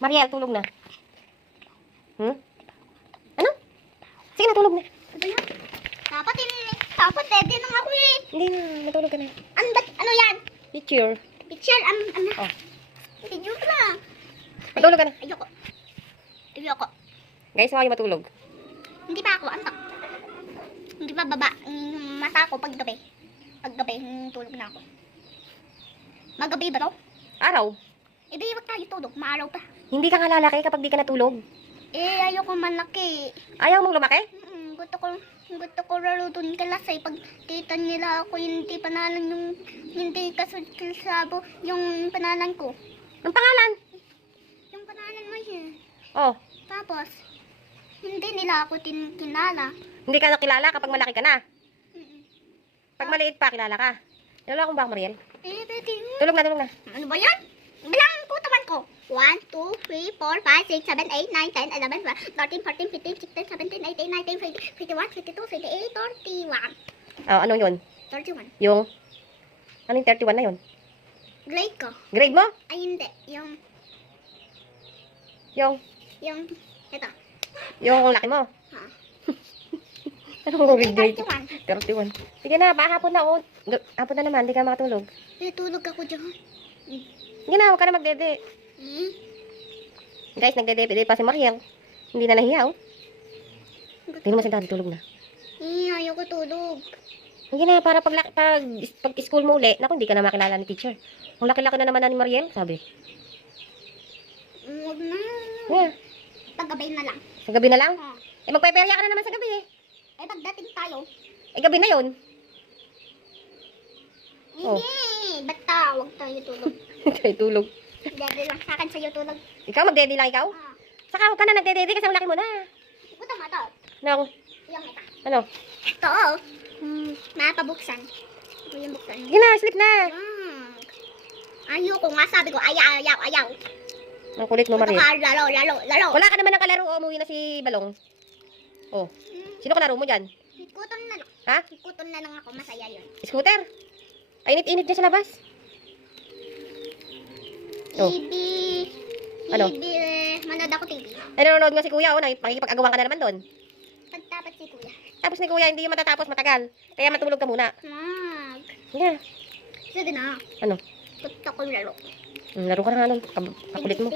Mariel, tulog na. Ano? Sige na, tulog na. Ano yan? Dapat ready na ako eh. Hindi na, matulog ka na. Ano yan? Picture. Picture, ano? Oh. Video ko na. Matulog ka na. Ayoko. Guys, huwag kayo matulog. Hindi pa ako, antok. Hindi pa baba. Mata ko pag gabi. Pag gabi, tulog na ako. Magabi ba to? Araw. Di wag tayo tulog, maaraw pa. Hindi ka nga lalaki kapag di ka natulog. Ayoko malaki. Ayaw mong lumaki? Gusto ko lalo dun kalasay. Pag kita nila ako, hindi panalan yung, hindi kasabo yung panalan ko. Ang pangalan? Yung panalan mo yun. Oh, Tapos, hindi nila ako kinala. hindi ka nakilala kapag malaki ka na. Mm-mm. Pag maliit pa, kilala ka. Kilala akong baka, Mariel. Pwede. Tulog na. Ano ba yan? Bilangin po naman ko. 1, 2, 3, 4, 5, 6, 7, 8, 9, 10, 11, 12, 13, 14, 15, 16, 17, 18, 19, 20, 21, 22, 28, 31. Oh, ano yun? 31. Yung, anong 31 na yun? Grade ko. Grade mo? Ay, hindi. Yung, ito. Yung laki mo? Ha? Anong grade? 31. 31. Sige na, hapon na. Oh. Hapon na naman, hindi ka makatulog. Tulog ako dyan. Sige na, huwag ka na magdede. Guys, nagdede pa si Mariel. Hindi na nahiya, oh. Tingnan mo si daddy, tulog na. Ayoko tulog. Sige na, para pag school mo uli, naku, hindi ka na makilala ni teacher. Ang laki-laki na naman na ni Mariel, sabi. Huwag na. Yeah. Paggabi na lang. Sa gabi na lang? Ha. Eh, magpeperya ka na naman sa gabi eh. Ay, pagdating tayo. Eh, gabi na yun. Oh. Hindi. Basta, huwag tayo tulog. Kaya tulog. Dede lang sa akin sa'yo tulog. Ikaw, magdede lang ikaw? Ah. Saka huwag ka na nagdedede kasi ang laki mo na. Ito mo to. Ano? Yung ito. Ano? Ito oh. Mapabuksan. Ito yung buksan. Sige na, sleep na. Ayoko nga, sabi ko, ayaw. Ang kulit mo, Ito Mariel. ka, laro. Wala ka naman ng kalaro, oh, umuwi na si Balong. Oh, sino kalaro mo dyan? Ikuton na lang. Ha? Ikuton na lang ako, masaya yun. Scooter? Ay, init-init niya sa labas. Oh. Ano? Manood ako TV. Ay, nanonood nga si Kuya, oh, makikipag-agawan ka na naman doon. Pagtapat si Kuya. Tapos ni Kuya, hindi yung matatapos, matagal. Kaya matulog ka muna. Yeah. Sige na. Ano? Gusto ko laro. Laro ka na nga nun. Kakulit mo.